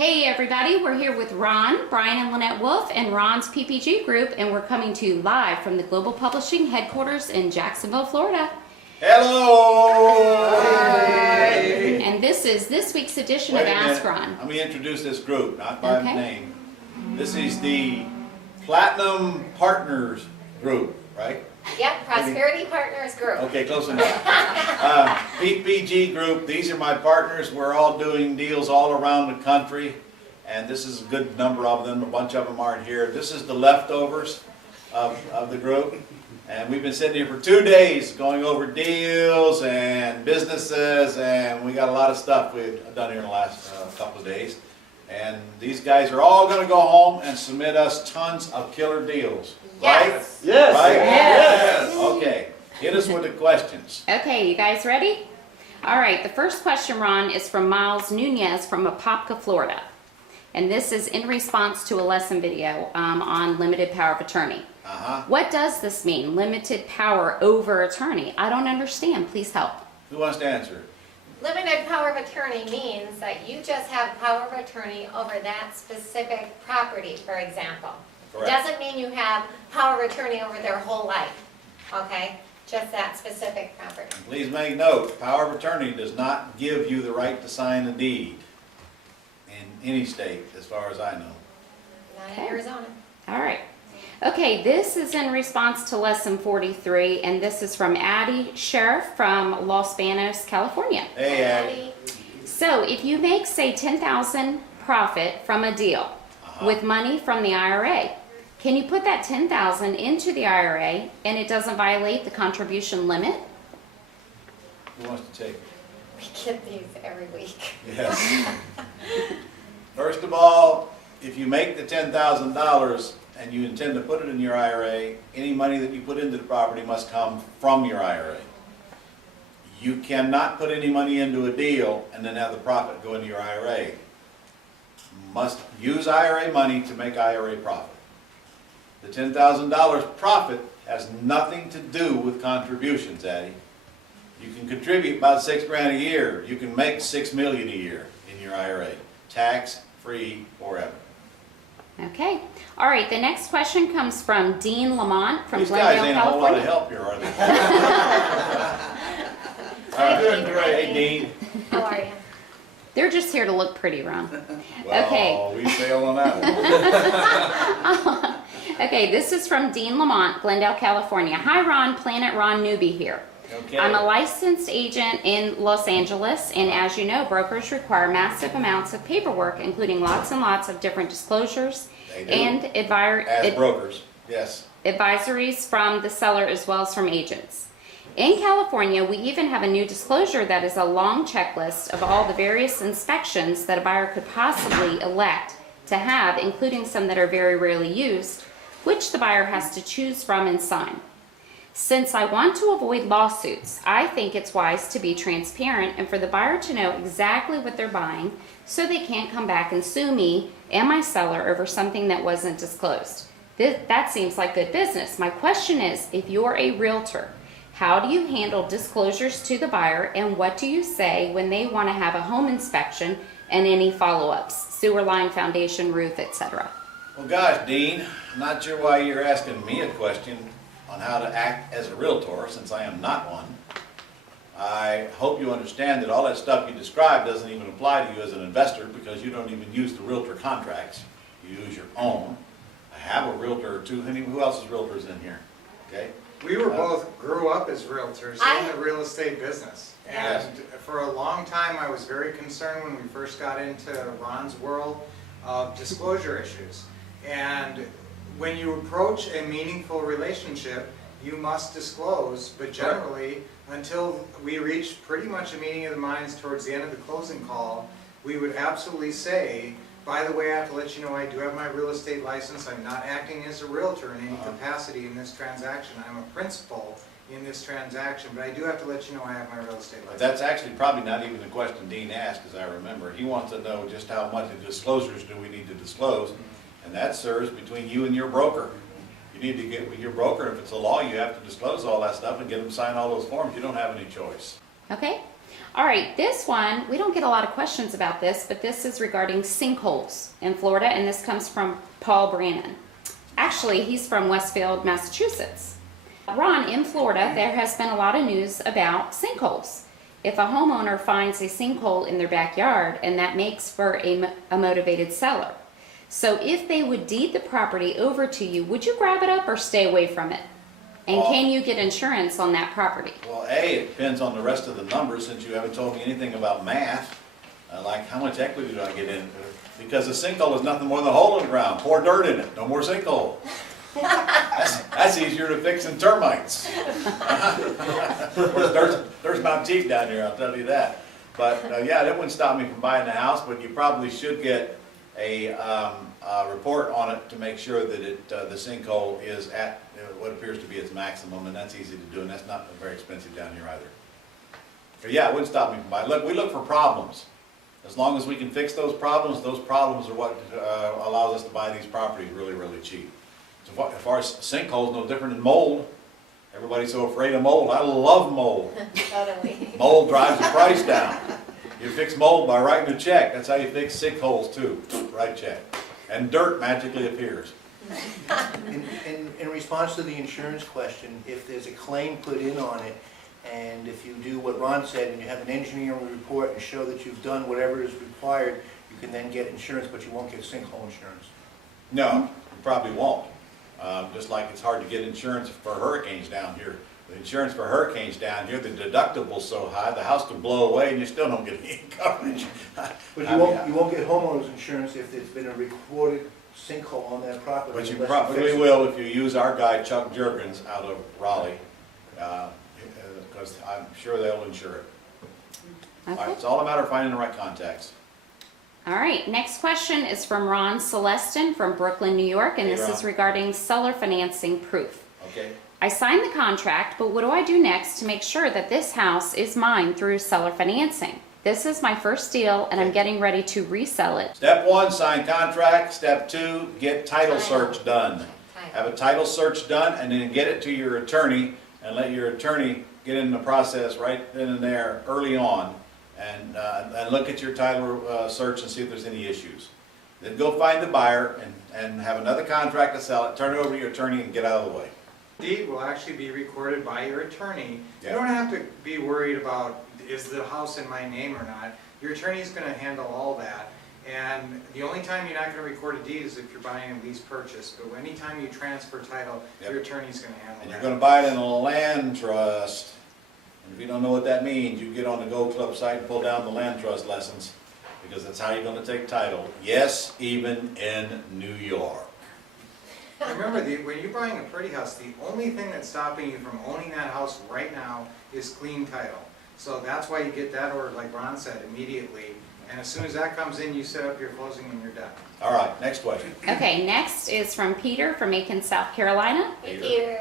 Hey everybody, we're here with Ron, Brian and Lynette Wolff, and Ron's PPG Group, and we're coming to you live from the Global Publishing headquarters in Jacksonville, Florida. Hello! Hi. And this is this week's edition of Ask Ron. Let me introduce this group, not by Okay. name. This is the Platinum Partners Group, right? Yep, Prosperity Partners Group. Okay, close enough. PPG Group, these are my partners. We're all doing deals all around the country, and this is a good number of them. A bunch of them aren't here. This is the leftovers of the group, and we've been sitting here for 2 days going over deals and businesses, and we got a lot of stuff we've done here in the last couple of days. And these guys are all going to go home and submit us tons of killer deals, right? Yes. Right? Yes. Okay, hit us with the questions. Okay, you guys ready? All right, the first question, Ron, is from Miles Nunez from Apopka, Florida. And this is in response to a lesson video on limited power of attorney. What does this mean, limited power over attorney? I don't understand. Please help. Who wants to answer? Limited power of attorney means that you just have power of attorney over that specific property, for example. Correct. It doesn't mean you have power of attorney over their whole life, okay? Just that specific property. Please make note, power of attorney does not give you the right to sign a deed in any state, as far as I know. Not in Okay. Arizona. All right. Okay, this is in response to lesson 43, and this is from Addie Sheriff from Los Banos, California. Hey, Addie. So if you make, say, $10,000 profit from a deal with money from the IRA, can you put that $10,000 into the IRA and it doesn't violate the contribution limit? Who wants to take it? We get these every week. Yes. First of all, if you make the $10,000 and you intend to put it in your IRA, any money that you put into the property must come from your IRA. You cannot put any money into a deal and then have the profit go into your IRA. You must use IRA money to make IRA profit. The $10,000 profit has nothing to do with contributions, Addie. You can contribute about $6 grand a year. You can make $6 million a year in your IRA, tax-free forever. Okay. All right, the next question comes from Dean Lamont from These guys Glendale, ain't a whole lot of California. help here, are they? Doing great. Hey, Dean. How are you? They're just here to look pretty, Ron. Well, Okay. we fail on that one. Okay, this is from Dean Lamont, Glendale, California. Hi, Ron. Planet Ron newbie here. Okay. I'm a licensed agent in Los Angeles, and as you know, brokers require massive amounts of paperwork, including lots and lots of different disclosures They do. and As brokers, yes. advisories from the seller as well as from agents. In California, we even have a new disclosure that is a long checklist of all the various inspections that a buyer could possibly elect to have, including some that are very rarely used, which the buyer has to choose from and sign. Since I want to avoid lawsuits, I think it's wise to be transparent and for the buyer to know exactly what they're buying so they can't come back and sue me and my seller over something that wasn't disclosed. That seems like good business. My question is, if you're a realtor, how do you handle disclosures to the buyer, and what do you say when they want to have a home inspection and any follow-ups, sewer line, foundation, roof, etc.? Well, gosh, Dean, I'm not sure why you're asking me a question on how to act as a realtor, since I am not one. I hope you understand that all that stuff you described doesn't even apply to you as an investor, because you don't even use the realtor contracts. You use your own. I have a realtor or two. Who else is realtors in here? Okay. We were both grew up as realtors in the real estate business. Yes. And for a long time, I was very concerned when we first got into Ron's world of disclosure issues. And when you approach a meaningful relationship, you must disclose, but generally, until we reach pretty much a meeting of the minds towards the end of the closing call, we would absolutely say, by the way, I have to let you know I do have my real estate license. I'm not acting as a realtor in any capacity in this transaction. I'm a principal in this transaction, but I do have to let you know I have my real estate license. That's actually probably not even the question Dean asked, as I remember. He wants to know just how much of disclosures do we need to disclose, and that serves between you and your broker. You need to get with your broker. If it's a law, you have to disclose all that stuff and get them to sign all those forms. You don't have any choice. Okay. All right, this one, we don't get a lot of questions about this, but this is regarding sinkholes in Florida, and this comes from Paul Brannon. Actually, he's from Westfield, Massachusetts. Ron, in Florida, there has been a lot of news about sinkholes. If a homeowner finds a sinkhole in their backyard, and that makes for a motivated seller. So if they would deed the property over to you, would you grab it up or stay away from it? And Well, can you get insurance on that property? Well, it depends on the rest of the numbers, since you haven't told me anything about math. Like how much equity do I get in? Because a sinkhole is nothing more than a hole in the ground. Pour dirt in it, no more sinkhole. That's easier to fix than termites. Of course, there's Mount Teep down here, I'll tell you that. But yeah, that wouldn't stop me from buying the house, but you probably should get a report on it to make sure that the sinkhole is at what appears to be its maximum, and that's easy to do, and that's not very expensive down here either. But yeah, it wouldn't stop me from buying. Look, we look for problems. As long as we can fix those problems are what allows us to buy these properties really, really cheap. So as far as sinkholes, no different than mold. Everybody's so afraid of mold. I love mold. Totally. Mold drives the price down. You fix mold by writing a check. That's how you fix sinkholes too. Write check. And dirt magically appears. In response to the insurance question, if there's a claim put in on it, and if you do what Ron said, and you have an engineering report and show that you've done whatever is required, you can then get insurance, but you won't get sinkhole insurance. No, you probably won't. Just like it's hard to get insurance for hurricanes down here. The insurance for hurricanes down here, the deductible's so high, the house could blow away and you still don't get any coverage. But you won't get homeowners insurance if there's been a recorded sinkhole on that property. But you unless probably fix it. will if you use our guy Chuck Jerkins out of Raleigh, because I'm sure they'll insure it. All right, Okay. it's all a matter of finding the right contacts. All right, next question is from Ron Celestin from Brooklyn, New York, and Hey, this Ron. is regarding seller financing proof. Okay? I signed the contract, but what do I do next to make sure that this house is mine through seller financing? This is my first deal, and I'm getting ready to resell it. Step 1, sign contract. Step 2, get title search done. Have a title search done and then get it to your attorney and let your attorney get in the process right then and there early on and look at your title search and see if there's any issues. Then go find the buyer and have another contract to sell it, turn it over to your attorney and get out of the way. Deed will actually be recorded by your attorney. Yeah. You don't have to be worried about, is the house in my name or not? Your attorney's gonna handle all that. And the only time you're not gonna record a deed is if you're buying a lease purchase. But anytime you transfer title, Yep. your attorney's gonna handle And that. you're gonna buy it in a land trust. And if you don't know what that means, you get on the Gold Club site and pull down the land trust lessons, because that's how you're gonna take title. Yes, even in New York. Remember, when you're buying a pretty house, the only thing that's stopping you from owning that house right now is clean title. So that's why you get that order, like Ron said, immediately. And as soon as that comes in, you set up your closing and you're done. All right, next question. Okay, next is from Peter from Macon, South Carolina. Thank you.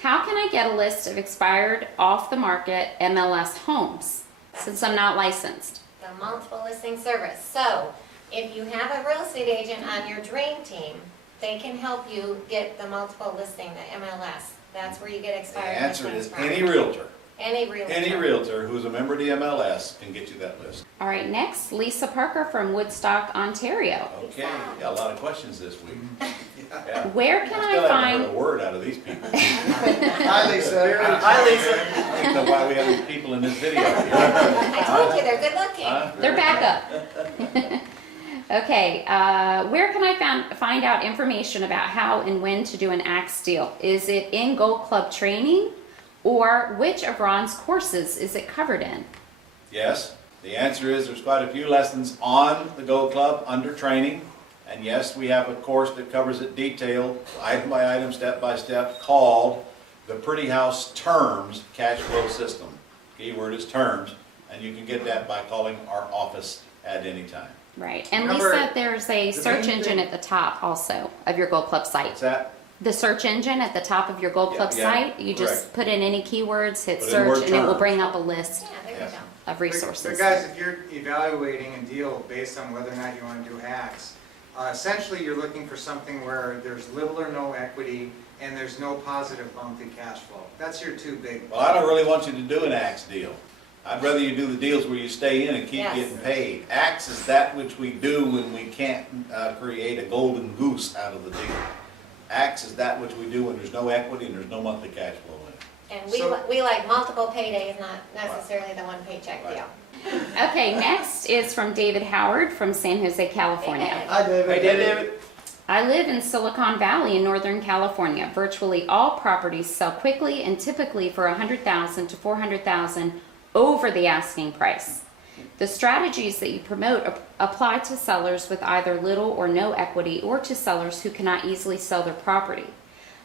How can I get a list of expired off-the-market MLS homes since I'm not licensed? The multiple listing service. So if you have a real estate agent on your dream team, they can help you get the multiple listing, the MLS. That's where you get The expired answer listings is from. any realtor. Any realtor. Any realtor who's a member of the MLS can get you that list. All right, next, Lisa Parker from Woodstock, Ontario. Okay, got a lot of questions this week. Yeah. Where can Still I haven't heard a find, word out of these people. Hi, Lisa. Hi, Lisa. I don't know why we have these people in this video here. I told you, they're good looking. Huh? they're back up. Okay, where can I find out information about how and when to do an axe deal? Is it in Gold Club training? Or which of Ron's courses is it covered in? Yes, the answer is there's quite a few lessons on the Gold Club under training. And yes, we have a course that covers it detailed, item by item, step by step, called the Pretty House Terms Cash Flow System. Keyword is terms, and you can get that by calling our office at any time. Right, and Remember, Lisa, there's a the search main engine thing- at the top also of your Gold Club site. What's that? The search engine at the top of your Gold Club Yeah, site, you just correct. put in any keywords, hit Put in word search, and it will terms. bring up a list Yeah, there you Yes. go. of resources. But guys, if you're evaluating a deal based on whether or not you want to do axe, essentially you're looking for something where there's little or no equity and there's no positive monthly cash flow. That's your two big. Well, I don't really want you to do an axe deal. I'd rather you do the deals where you stay in and keep Yes. getting paid. Acts is that which we do when we can't create a golden goose out of the deal. Acts is that which we do when there's no equity and there's no monthly cash flow in it. And So- we like multiple paydays, not necessarily the one paycheck Right. deal. Okay, next is from David Howard from San Jose, California. Hi, David. Hey, David. I live in Silicon Valley in Northern California. Virtually all properties sell quickly and typically for $100,000 to $400,000 over the asking price. The strategies that you promote apply to sellers with either little or no equity or to sellers who cannot easily sell their property.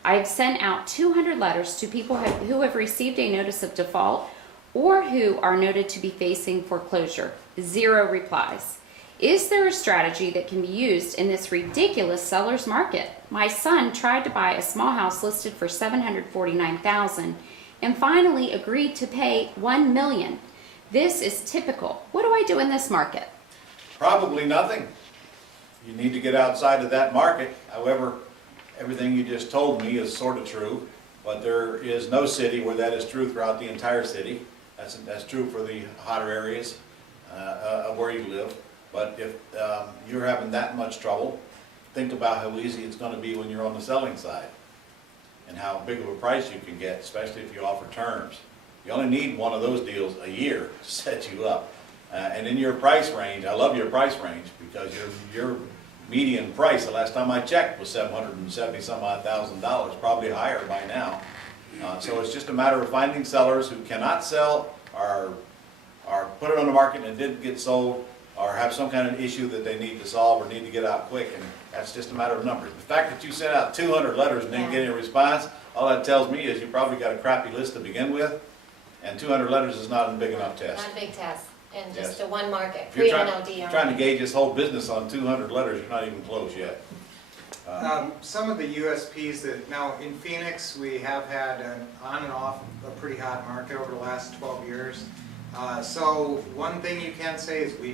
I have sent out 200 letters to people who have received a notice of default or who are noted to be facing foreclosure. 0 replies. Is there a strategy that can be used in this ridiculous seller's market? My son tried to buy a small house listed for $749,000 and finally agreed to pay $1 million. This is typical. What do I do in this market? Probably nothing. You need to get outside of that market. However, everything you just told me is sort of true, but there is no city where that is true throughout the entire city. That's true for the hotter areas of where you live. But if you're having that much trouble, think about how easy it's going to be when you're on the selling side and how big of a price you can get, especially if you offer terms. You only need one of those deals a year to set you up. And in your price range, I love your price range because your median price, the last time I checked, was $770,000, probably higher by now. So it's just a matter of finding sellers who cannot sell or put it on the market and it didn't get sold, or have some kind of issue that they need to solve or need to get out quick, and that's just a matter of numbers. The fact that you sent out 200 letters and didn't get any response, all that tells me is you probably got a crappy list to begin with, and 200 letters is not a big enough test. Not a big test, and Yes. just a one market, If you're free and trying to OD. gauge this whole business on 200 letters, you're not even close yet. Some of the USPs that, now in Phoenix, we have had an on and off a pretty hot market over the last 12 years. So one thing you can say is we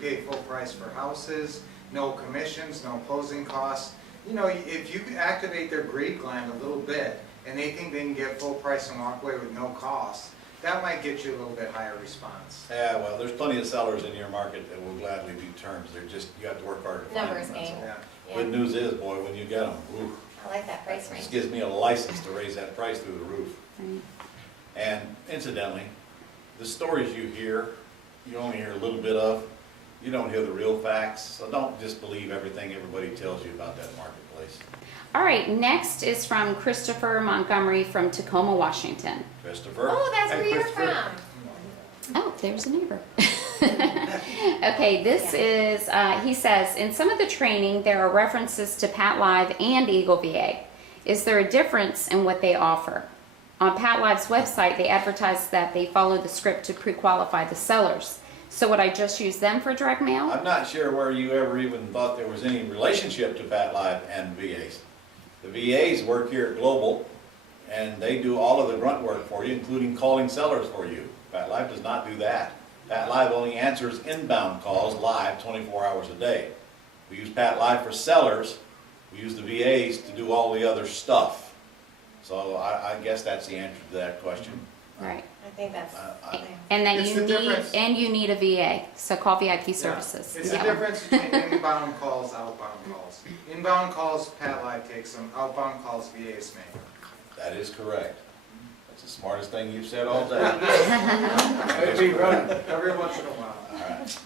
pay full price for houses, no commissions, no closing costs. You know, if you activate their greed gland a little bit and they think they can get full price and walk away with no cost, that might get you a little bit higher response. Yeah, well, there's plenty of sellers in your market that will gladly do terms. They're just, you have to work harder to find them. Numbers that's game. all. Yeah. Yeah, Good news is, boy, when you get them, ooh, I like that price range. this gives me a license to raise that price through the roof. Right. And incidentally, the stories you hear, you only hear a little bit of. You don't hear the real facts, so don't just believe everything everybody tells you about that marketplace. All right, next is from Christopher Montgomery from Tacoma, Washington. Christopher? Oh, that's Hey, where you're Christopher. from. Oh, there's a neighbor. Okay, this is, he says, in some of the training, there are references to Pat Live and Eagle VA. Is there a difference in what they offer? On Pat Live's website, they advertise that they follow the script to pre-qualify the sellers. So would I just use them for direct mail? I'm not sure where you ever even thought there was any relationship to Pat Live and VAs. The VAs work here at Global, and they do all of the grunt work for you, including calling sellers for you. Pat Live does not do that. Pat Live only answers inbound calls live 24 hours a day. We use Pat Live for sellers. We use the VAs to do all the other stuff. So I guess that's the answer to that question. Right. I think that's, And that It's you the need, difference. and you need a VA, so call VIP Yeah. services. It's the Yeah. difference between inbound calls, outbound calls. Inbound calls, Pat Live takes them, outbound calls, VAs make them. That is correct. That's the smartest thing you've said all day. Every once in a while. All right.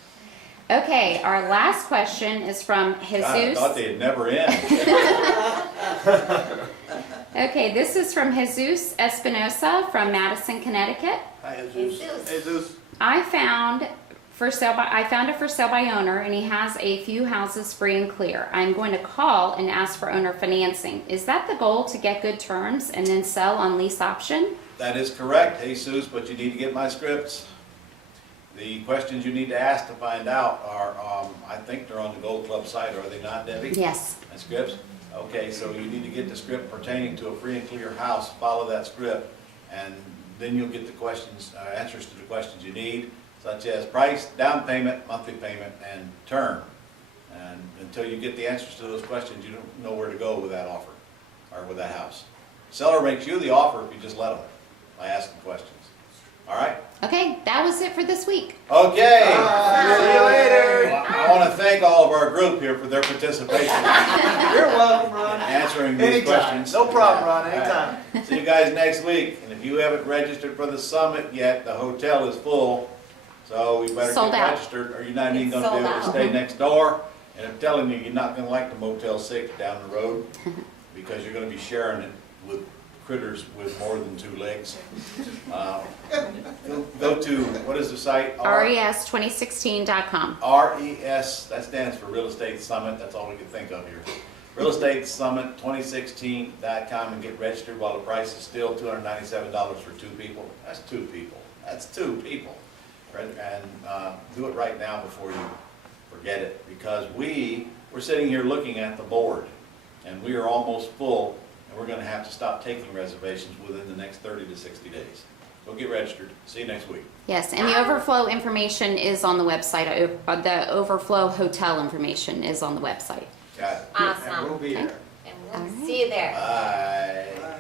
Okay, our last question is from God, I Jesus. thought they'd never end. Okay, this is from Jesus Espinosa from Madison, Connecticut. Hi, Jesus. Jesus. I found a for sale by owner, and he has a few houses free and clear. I'm going to call and ask for owner financing. Is that the goal, to get good terms and then sell on lease option? That is correct, Jesus, but you need to get my scripts. The questions you need to ask to find out are, I think they're on the Gold Club site, are they not, Debbie? Yes. And scripts? Okay, so you need to get the script pertaining to a free and clear house, follow that script, and then you'll get the questions, answers to the questions you need, such as price, down payment, monthly payment, and term. And until you get the answers to those questions, you don't know where to go with that offer, or with that house. Seller makes you the offer if you just let them, by asking questions. All right? Okay, that was it for this week. Okay. See you later. Well, I want to thank all of our group here for their participation You're welcome, in Ron. answering these Anytime. questions. No problem, Ron, All right. anytime. See you guys next week. And if you haven't registered for the summit yet, the hotel is full. So we better Sold get out. registered or you're not even It's going to be sold able to out. stay next door. And I'm telling you, you're not going to like the Motel 6 down the road because you're going to be sharing it with critters with more than 2 legs. Go to, what is the site? RES2016.com. RES, that stands for Real Estate Summit, that's all we can think of here. Real Estate Summit 2016.com and get registered while the price is still $297 for 2 people. That's 2 people. That's 2 people. And do it right now before you forget it, because we're sitting here looking at the board and we are almost full and we're going to have to stop taking reservations within the next 30 to 60 days. So get registered. See you next week. Yes, and the overflow information is on the website. The overflow hotel information is on the website. Got it. And Awesome. we'll be Okay. there. And we'll All right. see you there. Bye.